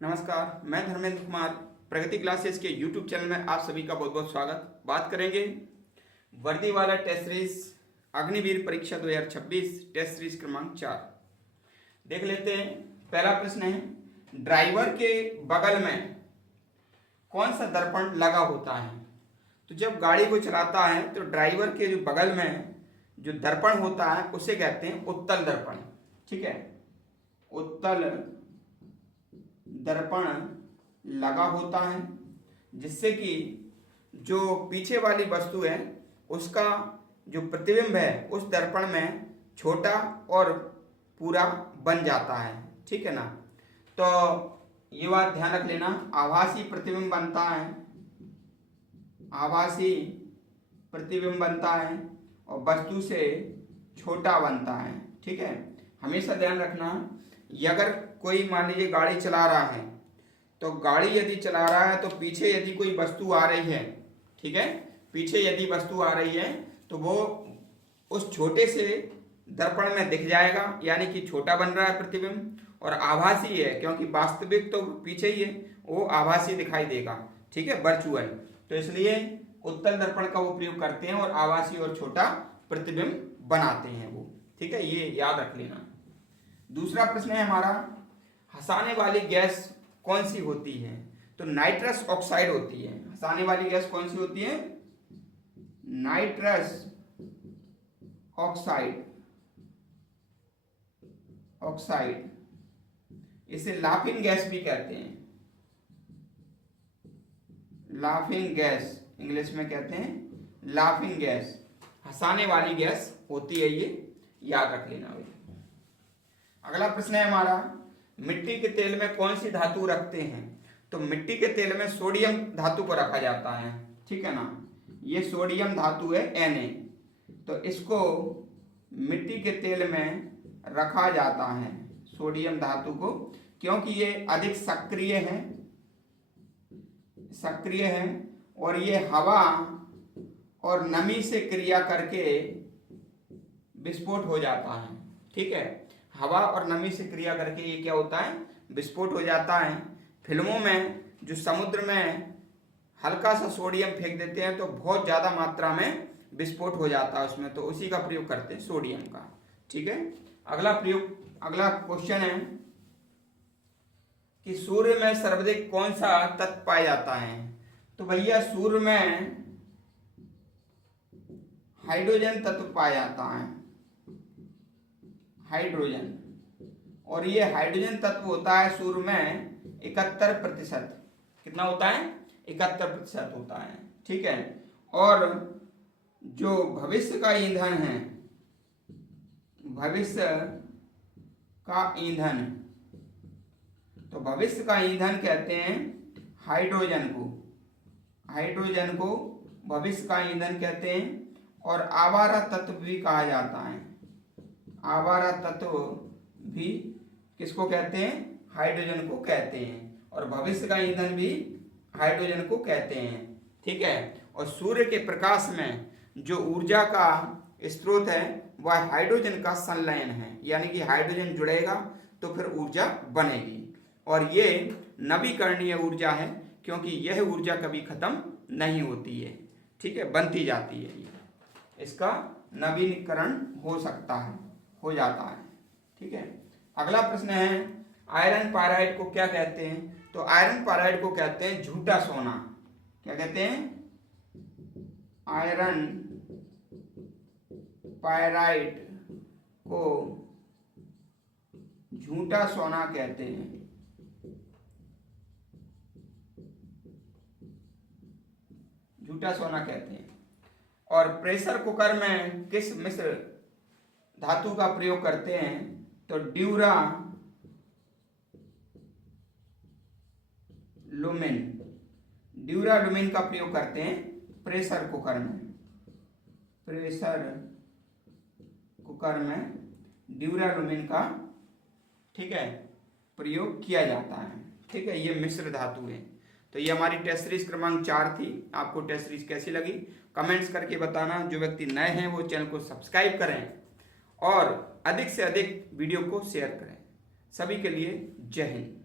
नमस्कार, मैं धर्मेंद्र कुमार प्रगति क्लासेस के यूट्यूब चैनल में आप सभी का बहुत बहुत स्वागत। बात करेंगे वर्दी वाला टेस्ट सीरीज अग्निवीर परीक्षा 2026 टेस्ट सीरीज क्रमांक 4। देख लेते हैं। पहला प्रश्न है, ड्राइवर के बगल में कौन सा दर्पण लगा होता है? तो जब गाड़ी को चलाता है तो ड्राइवर के जो बगल में जो दर्पण होता है उसे कहते हैं उत्तल दर्पण। ठीक है, उत्तल दर्पण लगा होता है, जिससे कि जो पीछे वाली वस्तु है उसका जो प्रतिबिंब है उस दर्पण में छोटा और पूरा बन जाता है। ठीक है ना। तो ये बात ध्यान रख लेना, आभासी प्रतिबिंब बनता है, आभासी प्रतिबिंब बनता है और वस्तु से छोटा बनता है। ठीक है, हमेशा ध्यान रखना। अगर कोई मान लीजिए गाड़ी चला रहा है तो गाड़ी यदि चला रहा है तो पीछे यदि कोई वस्तु आ रही है, ठीक है, पीछे यदि वस्तु आ रही है तो वो उस छोटे से दर्पण में दिख जाएगा, यानी कि छोटा बन रहा है प्रतिबिंब, और आभासी है क्योंकि वास्तविक तो पीछे ही है, वो आभासी दिखाई देगा। ठीक है, वर्चुअल। तो इसलिए उत्तल दर्पण का वो प्रयोग करते हैं और आभासी और छोटा प्रतिबिंब बनाते हैं वो। ठीक है, ये याद रख लेना। दूसरा प्रश्न है हमारा, हंसाने वाली गैस कौन सी होती है? तो नाइट्रस ऑक्साइड होती है। हंसाने वाली गैस कौन सी होती है? Nitrous oxide, oxide. इसे लाफिंग गैस भी कहते हैं, लाफिंग गैस इंग्लिश में कहते हैं लाफिंग गैस। हंसाने वाली गैस होती है, ये याद रख लेना भाई। अगला प्रश्न है हमारा, मिट्टी के तेल में कौन सी धातु रखते हैं? तो मिट्टी के तेल में सोडियम धातु को रखा जाता है। ठीक है ना, ये सोडियम धातु है Na, तो इसको मिट्टी के तेल में रखा जाता है, सोडियम धातु को, क्योंकि ये अधिक सक्रिय है, सक्रिय है और ये हवा और नमी से क्रिया करके विस्फोट हो जाता है। ठीक है, हवा और नमी से क्रिया करके ये क्या होता है? विस्फोट हो जाता है। फिल्मों में जो समुद्र में हल्का सा सोडियम फेंक देते हैं तो बहुत ज़्यादा मात्रा में विस्फोट हो जाता है उसमें, तो उसी का प्रयोग करते हैं सोडियम का। ठीक है, अगला क्वेश्चन है कि सूर्य में सर्वाधिक कौन सा तत्व पाया जाता है? तो भैया सूर्य में हाइड्रोजन तत्व पाया जाता है, हाइड्रोजन। और ये हाइड्रोजन तत्व होता है सूर्य में 71%। कितना होता है? 71% होता है। ठीक है, और जो भविष्य का ईंधन है, भविष्य का ईंधन, तो भविष्य का ईंधन कहते हैं हाइड्रोजन को, हाइड्रोजन को भविष्य का ईंधन कहते हैं। और आवारा तत्व भी कहा जाता है, आवारा तत्व भी किसको कहते हैं? हाइड्रोजन को कहते हैं, और भविष्य का ईंधन भी हाइड्रोजन को कहते हैं। ठीक है, और सूर्य के प्रकाश में जो ऊर्जा का स्रोत है वह हाइड्रोजन का संलयन है, यानी कि हाइड्रोजन जुड़ेगा तो फिर ऊर्जा बनेगी, और ये नवीकरणीय ऊर्जा है क्योंकि यह ऊर्जा कभी खत्म नहीं होती है। ठीक है, बनती जाती है, इसका नवीनीकरण हो सकता है, हो जाता है। ठीक है, अगला प्रश्न है, आयरन पायराइड को क्या कहते हैं? तो आयरन पायराइड को कहते हैं झूठा सोना। क्या कहते हैं? आयरन पायराइड को झूठा सोना कहते हैं, झूठा सोना कहते हैं। और प्रेशर कुकर में किस मिश्र धातु का प्रयोग करते हैं? तो ड्यूरा लुमिन, ड्यूरा लुमिन का प्रयोग करते हैं प्रेशर कुकर में, प्रेशर कुकर में ड्यूरा लुमिन का, ठीक है, प्रयोग किया जाता है। ठीक है, ये मिश्र धातु है। तो ये हमारी टेस्ट सीरीज क्रमांक 4 थी। आपको टेस्ट सीरीज कैसी लगी कमेंट्स करके बताना। जो व्यक्ति नए हैं वो चैनल को सब्सक्राइब करें और अधिक से अधिक वीडियो को शेयर करें। सभी के लिए जय हिंद।